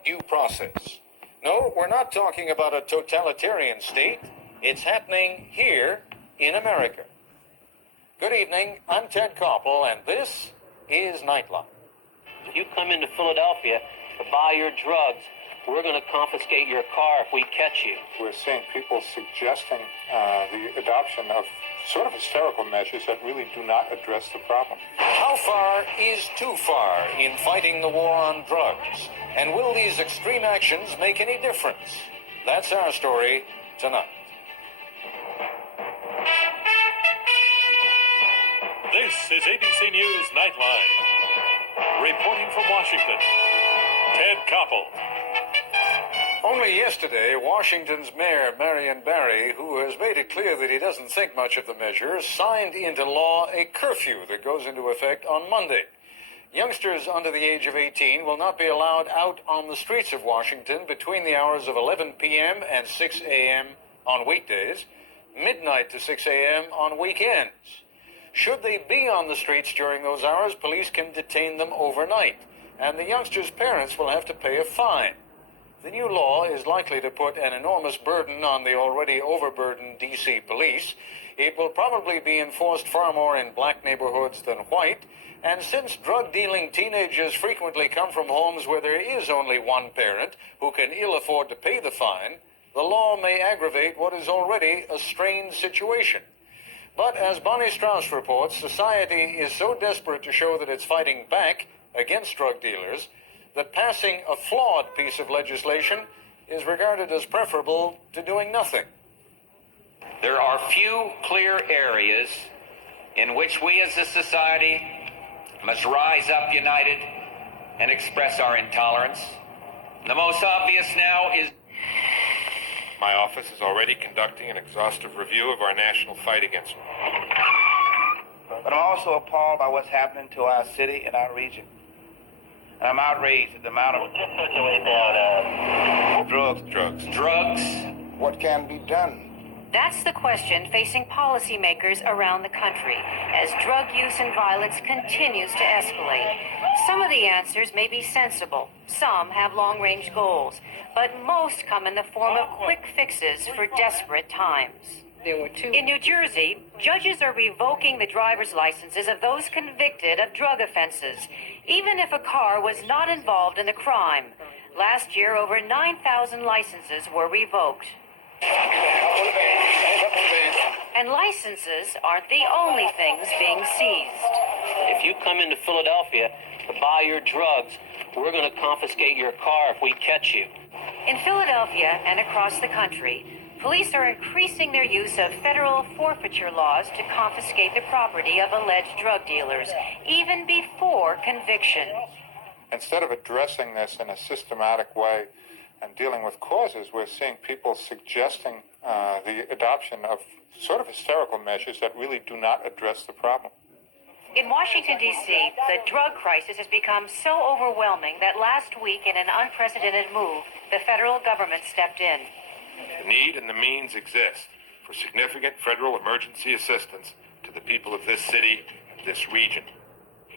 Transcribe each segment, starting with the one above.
without due process. No, we're not talking about a totalitarian state. It's happening here in America. Good evening, I'm Ted Koppel, and this is Nightline. If you come into Philadelphia to buy your drugs, we're going to confiscate your car if we catch you. We're seeing people suggesting the adoption of sort of hysterical measures that really do not address the problem. How far is too far in fighting the war on drugs? And will these extreme actions make any difference? That's our story tonight. This is ABC News Nightline. Reporting from Washington, Ted Koppel. Only yesterday, Washington's Mayor Marion Barry, who has made it clear that he doesn't think much of the measure, signed into law a curfew that goes into effect on Monday. Youngsters under the age of 18 will not be allowed out on the streets of Washington between the hours of 11 p.m. and 6 a.m. on weekdays, midnight to 6 a.m. on weekends. Should they be on the streets during those hours, police can detain them overnight, and the youngsters' parents will have to pay a fine. The new law is likely to put an enormous burden on the already overburdened D.C. police. It will probably be enforced far more in black neighborhoods than white, and since drug-dealing teenagers frequently come from homes where there is only one parent who can ill afford to pay the fine, the law may aggravate what is already a strained situation. But as Bonnie Strauss reports, society is so desperate to show that it's fighting back against drug dealers that passing a flawed piece of legislation is regarded as preferable to doing nothing. There are few clear areas in which we as a society must rise up united and express our intolerance. The most obvious now is... My office is already conducting an exhaustive review of our national fight against them. But I'm also appalled by what's happening to our city and our region. And I'm outraged at the amount of drugs. What can be done? That's the question facing policymakers around the country as drug use and violence continues to escalate. Some of the answers may be sensible. Some have long-range goals. But most come in the form of quick fixes for desperate times. In New Jersey, judges are revoking the driver's licenses of those convicted of drug offenses, even if a car was not involved in the crime. Last year, over 9,000 licenses were revoked. And licenses aren't the only things being seized. If you come into Philadelphia to buy your drugs, we're going to confiscate your car if we catch you. In Philadelphia and across the country, police are increasing their use of federal forfeiture laws to confiscate the property of alleged drug dealers, even before conviction. Instead of addressing this in a systematic way and dealing with causes, we're seeing people suggesting the adoption of sort of hysterical measures that really do not address the problem. In Washington, D.C., the drug crisis has become so overwhelming that last week, in an unprecedented move, the federal government stepped in. The need and the means exist for significant federal emergency assistance to the people of this city and this region.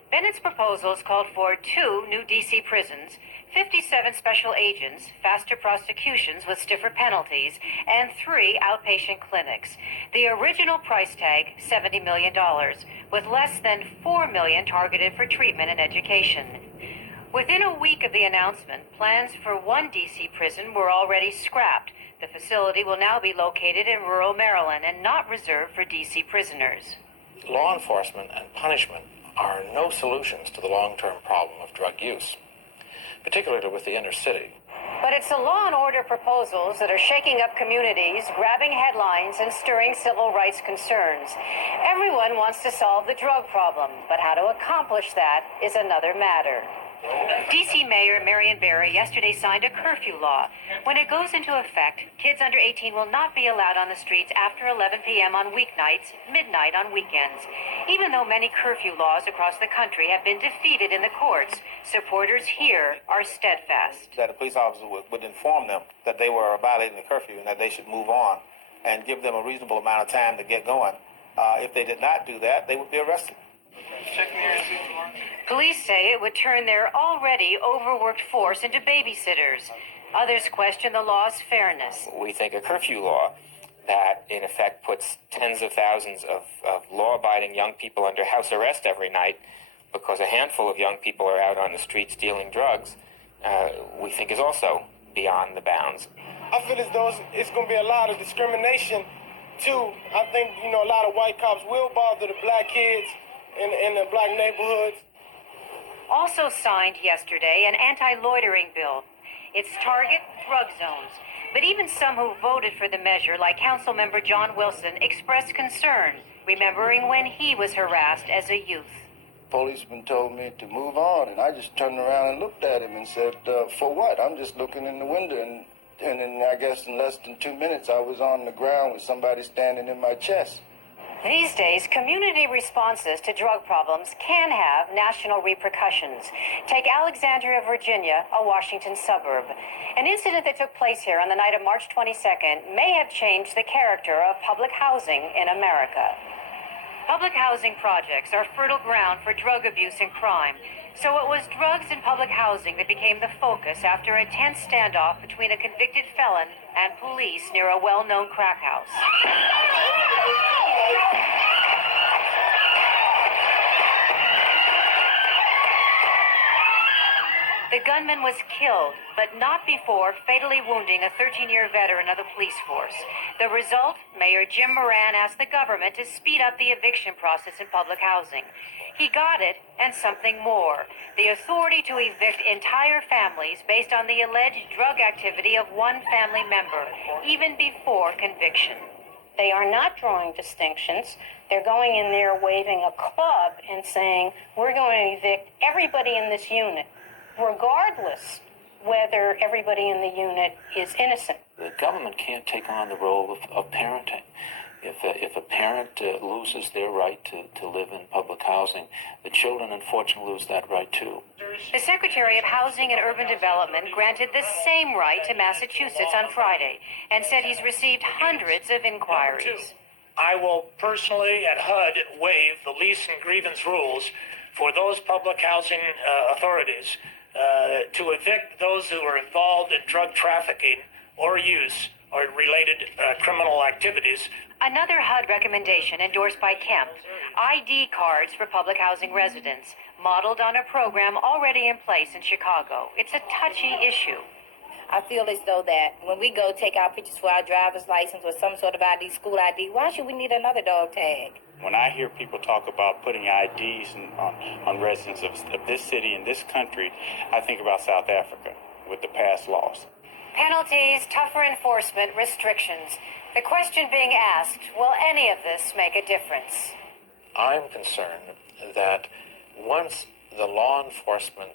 Bennett's proposals called for 2 new D.C. prisons, 57 special agents, faster prosecutions with stiffer penalties, and 3 outpatient clinics. The original price tag, $70 million, with less than $4 million targeted for treatment and education. Within a week of the announcement, plans for 1 D.C. prison were already scrapped. The facility will now be located in rural Maryland and not reserved for D.C. prisoners. Law enforcement and punishment are no solutions to the long-term problem of drug use, particularly with the inner city. But it's the law and order proposals that are shaking up communities, grabbing headlines, and stirring civil rights concerns. Everyone wants to solve the drug problem, but how to accomplish that is another matter. D.C. Mayor Marion Barry yesterday signed a curfew law. When it goes into effect, kids under 18 will not be allowed on the streets after 11 p.m. on weeknights, midnight on weekends. Even though many curfew laws across the country have been defeated in the courts, supporters here are steadfast. That the police officer would inform them that they were violating the curfew and that they should move on and give them a reasonable amount of time to get going. If they did not do that, they would be arrested. Police say it would turn their already overworked force into babysitters. Others question the law's fairness. We think a curfew law that, in effect, puts tens of thousands of law-abiding young people under house arrest every night because a handful of young people are out on the streets dealing drugs, we think is also beyond the bounds. I feel as though it's going to be a lot of discrimination, too. I think, a lot of white cops will bother the black kids in the black neighborhoods. Also signed yesterday, an anti-loitering bill. Its target, drug zones. But even some who voted for the measure, like Councilmember John Wilson, expressed concern, remembering when he was harassed as a youth. Policeman told me to move on, and I just turned around and looked at him and said, for what? I'm just looking in the window, and then I guess in less than 2 minutes I was on the ground with somebody standing in my chest. These days, community responses to drug problems can have national repercussions. Take Alexandria, Virginia, a Washington suburb. An incident that took place here on the night of March 22nd may have changed the character of public housing in America. Public housing projects are fertile ground for drug abuse and crime. So it was drugs and public housing that became the focus after a tense standoff between a convicted felon and police near a well-known crack house. The gunman was killed, but not before fatally wounding a 13-year veteran of the police force. The result? Mayor Jim Moran asked the government to speed up the eviction process in public housing. He got it, and something more. The authority to evict entire families based on the alleged drug activity of one family member, even before conviction. They are not drawing distinctions. They're going in there waving a club and saying, we're going to evict everybody in this unit, regardless whether everybody in the unit is innocent. The government can't take on the role of parenting. If a parent loses their right to live in public housing, the children unfortunately lose that right too. The Secretary of Housing and Urban Development granted the same right to Massachusetts on Friday and said he's received hundreds of inquiries. I will personally at HUD waive the lease and grievance rules for those public housing authorities to evict those who are involved in drug trafficking or use or related criminal activities. Another HUD recommendation endorsed by Kemp, ID cards for public housing residents, modeled on a program already in place in Chicago. It's a touchy issue. I feel as though that when we go take our pictures for our driver's license or some sort of ID, school ID, why should we need another dog tag? When I hear people talk about putting IDs on residents of this city and this country, I think about South Africa with the past laws. Penalties, tougher enforcement, restrictions. The question being asked, will any of this make a difference? I'm concerned that once the law enforcement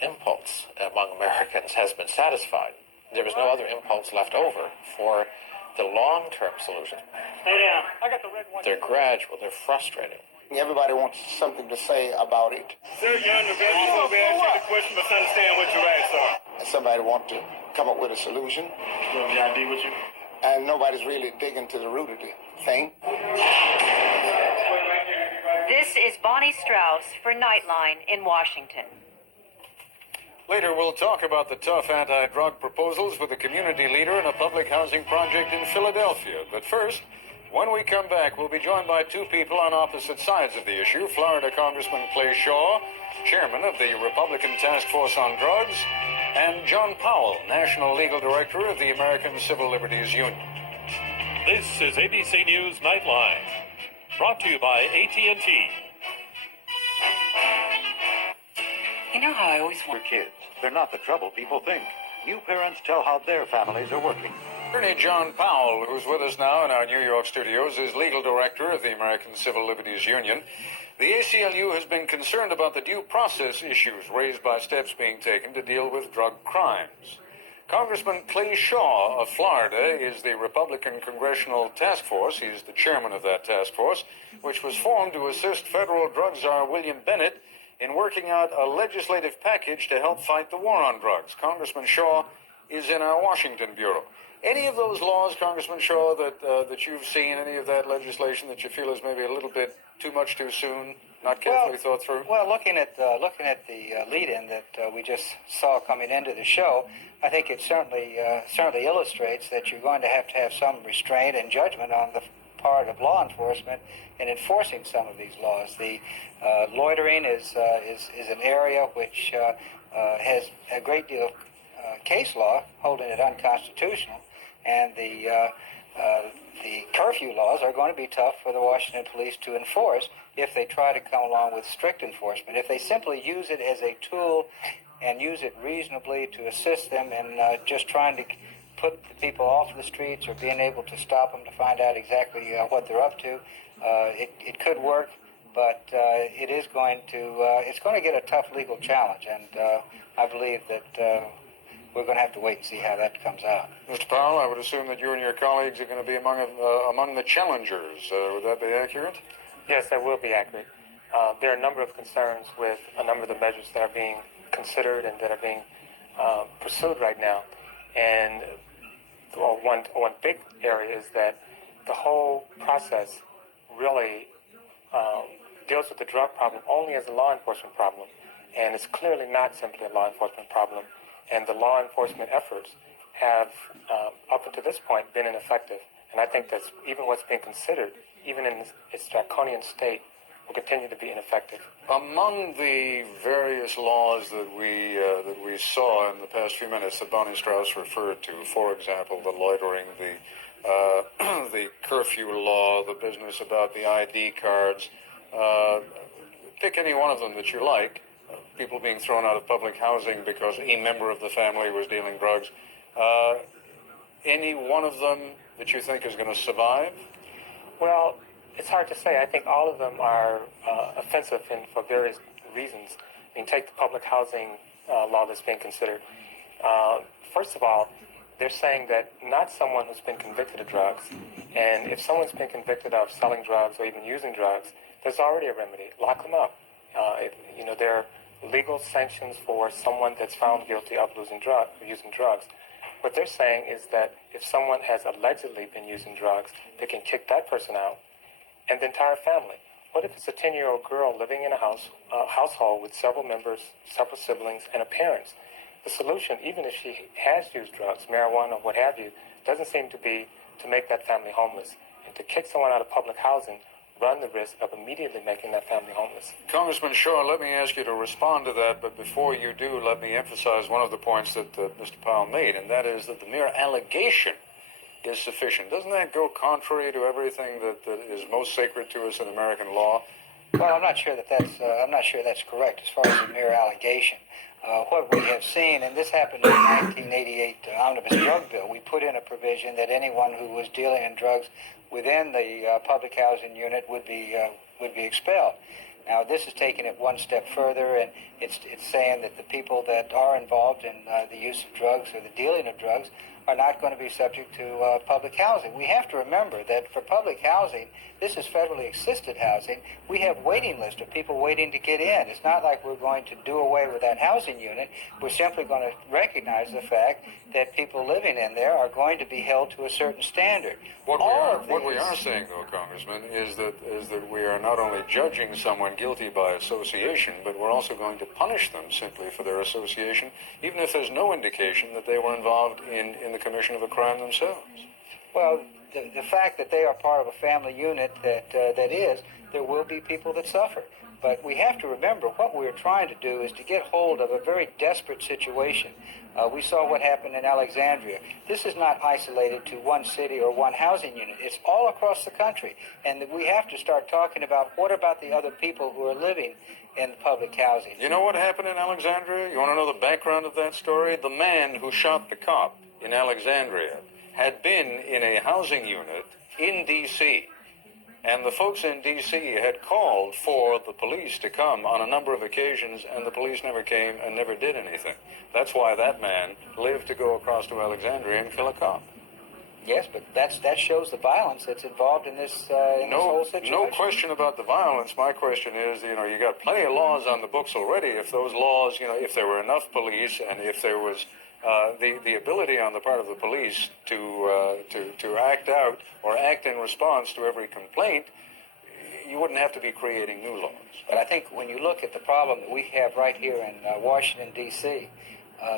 impulse among Americans has been satisfied, there is no other impulse left over for the long-term solutions. Hey, down. I got the red one. They're gradual, they're frustrating. Everybody wants something to say about it. Sir, you're under arrest. You're going to be asking the question, but understand what your rights are. And somebody wants to come up with a solution. You have the ID with you? And nobody's really digging to the root of the thing. This is Bonnie Strauss for Nightline in Washington. Later, we'll talk about the tough anti-drug proposals with a community leader in a public housing project in Philadelphia. But first, when we come back, we'll be joined by two people on opposite sides of the issue. Florida Congressman Clay Shaw, chairman of the Republican Task Force on Drugs, and John Powell, National Legal Director of the American Civil Liberties Union. This is ABC News Nightline, brought to you by AT&T. You know how I always want kids. They're not the trouble people think. New parents tell how their families are working. Attorney John Powell, who's with us now in our New York studios, is legal director of the American Civil Liberties Union. The ACLU has been concerned about the due process issues raised by steps being taken to deal with drug crimes. Congressman Clay Shaw of Florida is the Republican Congressional Task Force. He's the chairman of that task force, which was formed to assist federal drug czar William Bennett in working out a legislative package to help fight the war on drugs. Congressman Shaw is in our Washington bureau. Any of those laws, Congressman Shaw, that you've seen, any of that legislation that you feel is maybe a little bit too much too soon? not carefully thought through? Well, looking at the lead-in that we just saw coming into the show, I think it certainly illustrates that you're going to have some restraint and judgment on the part of law enforcement in enforcing some of these laws. The loitering is an area which has a great deal of case law holding it unconstitutional, and the curfew laws are going to be tough for the Washington police to enforce if they try to come along with strict enforcement. If they simply use it as a tool and use it reasonably to assist them in just trying to put the people off the streets or being able to stop them to find out exactly what they're up to, it could work, but it's going to get a tough legal challenge, and I believe that we're going to have to wait and see how that comes out. Mr. Powell, I would assume that you and your colleagues are going to be among the challengers. Would that be accurate? Yes, that will be accurate. There are a number of concerns with a number of the measures that are being considered and that are being pursued right now. And one big area is that the whole process really deals with the drug problem only as a law enforcement problem. And it's clearly not simply a law enforcement problem. And the law enforcement efforts have, up until this point, been ineffective. And I think that even what's being considered, even in its draconian state, will continue to be ineffective. Among the various laws that we saw in the past few minutes that Bonnie Strauss referred to, for example, the loitering, the curfew law, the business about the ID cards, pick any one of them that you like. People being thrown out of public housing because a member of the family was dealing drugs. Any one of them that you think is going to survive? Well, it's hard to say. I think all of them are offensive and for various reasons. I mean, take the public housing law that's being considered. First of all, they're saying that not someone who's been convicted of drugs, and if someone's been convicted of selling drugs or even using drugs, there's already a remedy. Lock them up. There are legal sanctions for someone that's found guilty of using drugs. What they're saying is that if someone has allegedly been using drugs, they can kick that person out and the entire family. What if it's a 10-year-old girl living in a household with several members, several siblings, and a parent? The solution, even if she has used drugs, marijuana, what have you, doesn't seem to be to make that family homeless. And to kick someone out of public housing run the risk of immediately making that family homeless. Congressman Shaw, let me ask you to respond to that, but before you do, let me emphasize one of the points that Mr. Powell made, and that is that the mere allegation is sufficient. Doesn't that go contrary to everything that is most sacred to us in American law? Well, I'm not sure that's correct as far as the mere allegation. What we have seen, and this happened in the 1988 Omnibus Drug Bill, we put in a provision that anyone who was dealing in drugs within the public housing unit would be expelled. Now, this is taking it one step further, and it's saying that the people that are involved in the use of drugs or the dealing of drugs are not going to be subject to public housing. We have to remember that for public housing, this is federally assisted housing. We have waiting lists of people waiting to get in. It's not like we're going to do away with that housing unit. We're simply going to recognize the fact that people living in there are going to be held to a certain standard. What we are saying, though, Congressman, is that we are not only judging someone guilty by association, but we're also going to punish them simply for their association, even if there's no indication that they were involved in the commission of a crime themselves. Well, the fact that they are part of a family unit there will be people that suffer. But we have to remember what we're trying to do is to get hold of a very desperate situation. We saw what happened in Alexandria. This is not isolated to one city or one housing unit. It's all across the country. And we have to start talking about what about the other people who are living in public housing. You know what happened in Alexandria? You want to know the background of that story? The man who shot the cop in Alexandria had been in a housing unit in D.C., and the folks in D.C. had called for the police to come on a number of occasions, and the police never came and never did anything. That's why that man lived to go across to Alexandria and kill a cop. Yes, but that shows the violence that's involved in this whole situation. No question about the violence. My question is, you got plenty of laws on the books already. If those laws, if there were enough police and if there was the ability on the part of the police to act out or act in response to every complaint, you wouldn't have to be creating new laws. But I think when you look at the problem that we have right here in Washington, D.C.,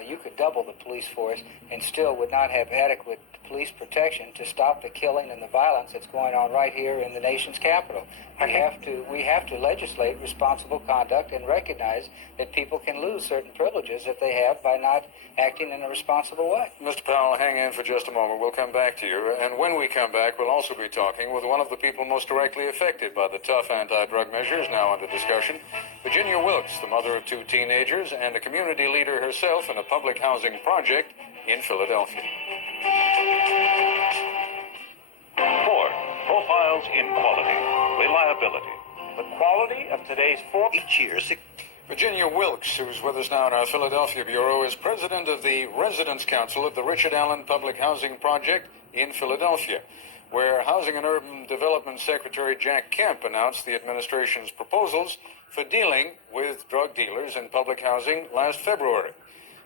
you could double the police force and still would not have adequate police protection to stop the killing and the violence that's going on right here in the nation's capital. We have to legislate responsible conduct and recognize that people can lose certain privileges that they have by not acting in a responsible way. Mr. Powell, hang in for just a moment. We'll come back to you. And when we come back, we'll also be talking with one of the people most directly affected by the tough anti-drug measures now under discussion, Virginia Wilkes, the mother of 2 teenagers and a community leader herself in a public housing project in Philadelphia. Ford profiles in quality, reliability, the quality of today's Ford. Each year, Virginia Wilkes, who's with us now in our Philadelphia bureau, is president of the Residence Council of the Richard Allen Public Housing Project in Philadelphia, where Housing and Urban Development Secretary Jack Kemp announced the administration's proposals for dealing with drug dealers in public housing last February.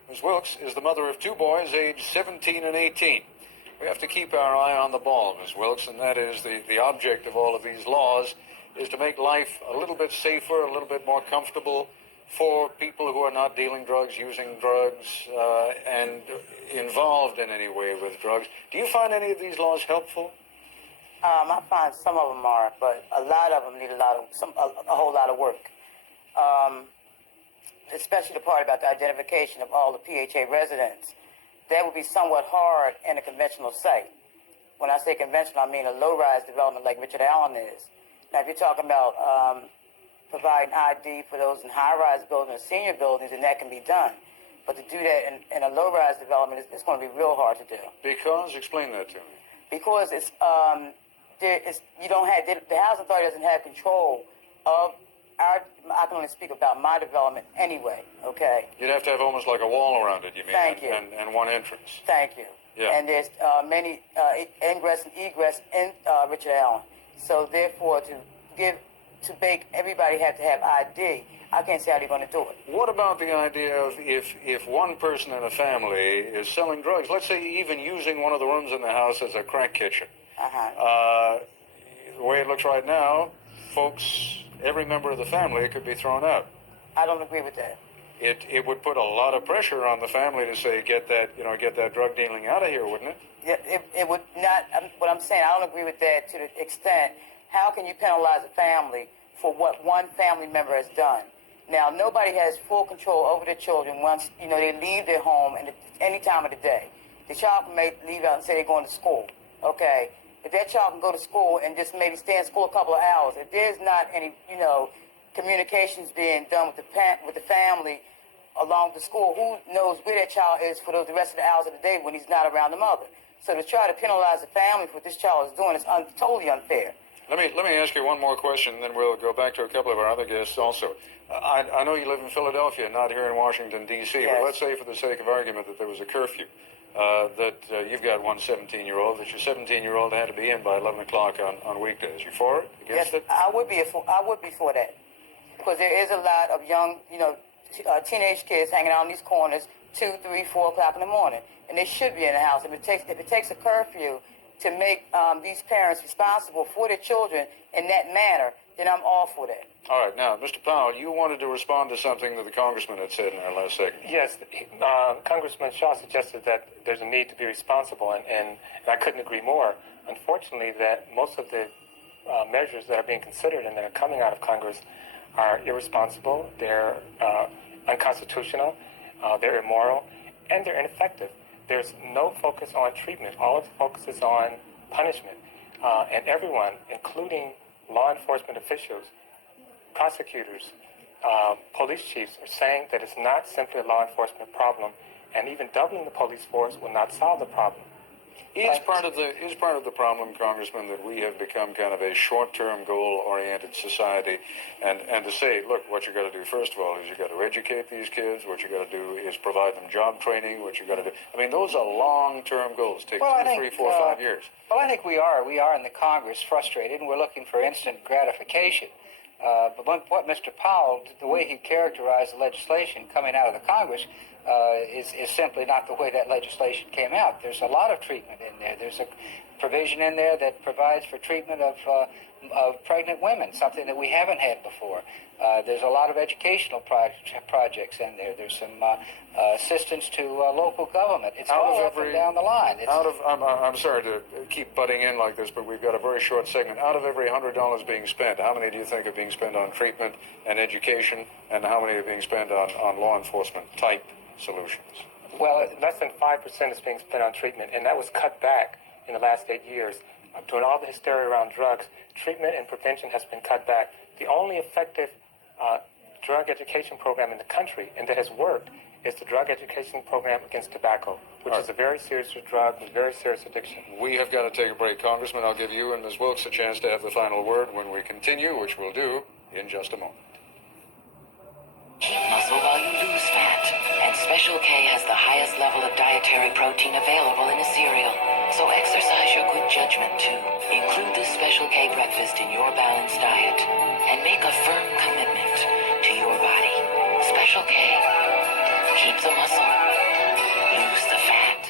Ms. Wilkes is the mother of 2 boys aged 17 and 18. We have to keep our eye on the ball, Ms. Wilkes, and that is the object of all of these laws is to make life a little bit safer, a little bit more comfortable for people who are not dealing drugs, using drugs, and involved in any way with drugs. Do you find any of these laws helpful? I find some of them are, but a lot of them need a whole lot of work. Especially the part about the identification of all the PHA residents. That would be somewhat hard in a conventional site. When I say conventional, I mean a low-rise development like Richard Allen is. Now, if you're talking about providing ID for those in high-rise buildings or senior buildings, then that can be done. But to do that in a low-rise development, it's going to be real hard to do. Because? Explain that to me. Because the housing authority doesn't have control of I can only speak about my development anyway, okay? You'd have to have almost like a wall around it, you mean? Thank you. And one entrance. Thank you. Yeah. And there's many ingress and egress in Richard Allen. So therefore, to make everybody have to have ID, I can't say how they're going to do it. What about the idea of if one person in a family is selling drugs, let's say even using one of the rooms in the house as a crack kitchen? The way it looks right now, folks, every member of the family could be thrown out. I don't agree with that. It would put a lot of pressure on the family to say, get that drug dealing out of here, wouldn't it? Yeah, it would not. What I'm saying, I don't agree with that to the extent. How can you penalize a family for what one family member has done? Now, nobody has full control over their children once they leave their home at any time of the day. The child may leave out and say they're going to school. Okay. If that child can go to school and just maybe stay in school a couple of hours, if there's not any, communications being done with the family along the school, who knows where that child is for the rest of the hours of the day when he's not around the mother? So to try to penalize the family for what this child is doing is totally unfair. Let me ask you one more question, and then we'll go back to a couple of our other guests also. I know you live in Philadelphia, not here in Washington, D.C., yes. But let's say for the sake of argument that there was a curfew. That you've got one 17-year-old, that your 17-year-old had to be in by 11 o'clock on weekdays. You for it? Against it? I would be for that. Because there is a lot of young, teenage kids hanging out in these corners 2, 3, 4 o'clock in the morning. And they should be in the house. If it takes a curfew to make these parents responsible for their children in that manner, then I'm all for that. All right. Now, Mr. Powell, you wanted to respond to something that the congressman had said in our last segment. Yes. Congressman Shaw suggested that there's a need to be responsible, and I couldn't agree more. Unfortunately, that most of the measures that are being considered and that are coming out of Congress are irresponsible, they're unconstitutional, they're immoral, and they're ineffective. There's no focus on treatment. All of the focus is on punishment. And everyone, including law enforcement officials, prosecutors, police chiefs, are saying that it's not simply a law enforcement problem, and even doubling the police force will not solve the problem. Is part of the problem, Congressman, that we have become kind of a short-term, goal-oriented society, and to say, look, what you got to do first of all is you got to educate these kids. What you got to do is provide them job training. What you got to do, I mean, those are long-term goals. Take 2, 3, 4, 5 years. Well, I think we are in the Congress frustrated, and we're looking for instant gratification. But what Mr. Powell, the way he characterized the legislation coming out of the Congress, is simply not the way that legislation came out. There's a lot of treatment in there. provision in there that provides for treatment of pregnant women, something that we haven't had before. There's a lot of educational projects in there. There's some assistance to local government. It's all up and down the line. I'm sorry to keep butting in like this, but we've got a very short segment. Out of every $100 being spent, how many do you think are being spent on treatment and education, and how many are being spent on law enforcement type solutions? Well, less than 5% is being spent on treatment, and that was cut back in the last 8 years. During all the hysteria around drugs, treatment and prevention has been cut back. The only effective drug education program in the country, and that has worked, is the drug education program against tobacco, which is a very serious drug with very serious addiction. We have got to take a break. Congressman, I'll give you and Ms. Wilkes a chance to have the final word when we continue, which we'll do in just a moment. Keep muscle while you lose fat. And Special K has the highest level of dietary protein available in a cereal. So exercise your good judgment too. Include this Special K breakfast in your balanced diet. And make a firm commitment to your body. Special K. Keep the muscle. Lose the fat.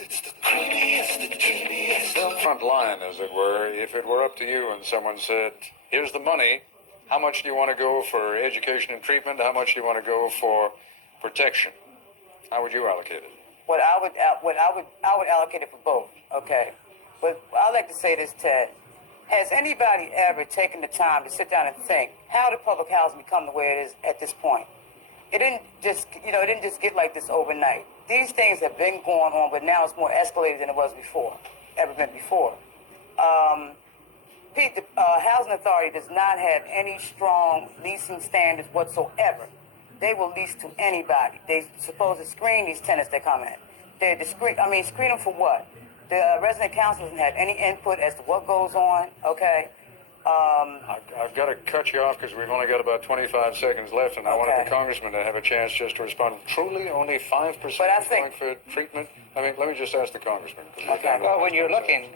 It's the creamiest, the creamiest. The front line, as it were. If it were up to you and someone said, here's the money, how much do you want to go for education and treatment? How much do you want to go for protection? How would you allocate it? I would allocate it for both. Okay, but I'd like to say this, Ted. Has anybody ever taken the time to sit down and think how did public housing become the way it is at this point? It didn't just get like this overnight. These things have been going on, but now it's more escalated than it was before, ever been before. The Housing Authority does not have any strong leasing standards whatsoever. They will lease to anybody. They're supposed to screen these tenants that come in. Screen them for what? The resident council doesn't have any input as to what goes on, okay? I've got to cut you off because we've only got about 25 seconds left, and I wanted the congressman to have a chance just to respond. Truly, only 5% is going for treatment? I mean, let me just ask the congressman. Okay. Well, when you're looking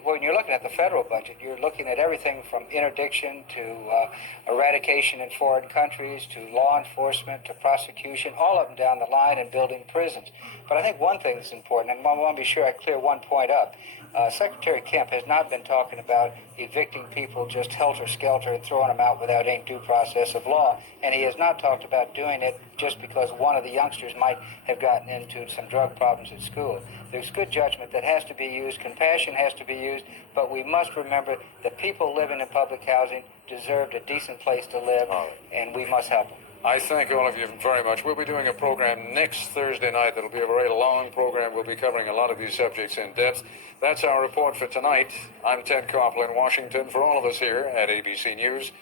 at the federal budget, you're looking at everything from interdiction to eradication in foreign countries to law enforcement to prosecution, all of them down the line, and building prisons. But I think one thing that's important, and I want to be sure I clear one point up. Secretary Kemp has not been talking about evicting people just helter-skelter and throwing them out without any due process of law, and he has not talked about doing it just because one of the youngsters might have gotten into some drug problems at school. There's good judgment that has to be used, compassion has to be used, but we must remember that people living in public housing deserve a decent place to live, and we must help them. I thank all of you very much. We'll be doing a program next Thursday night that'll be a very long program. We'll be covering a lot of these subjects in depth. That's our report for tonight. I'm Ted Koppel in Washington. For all of us here at ABC News,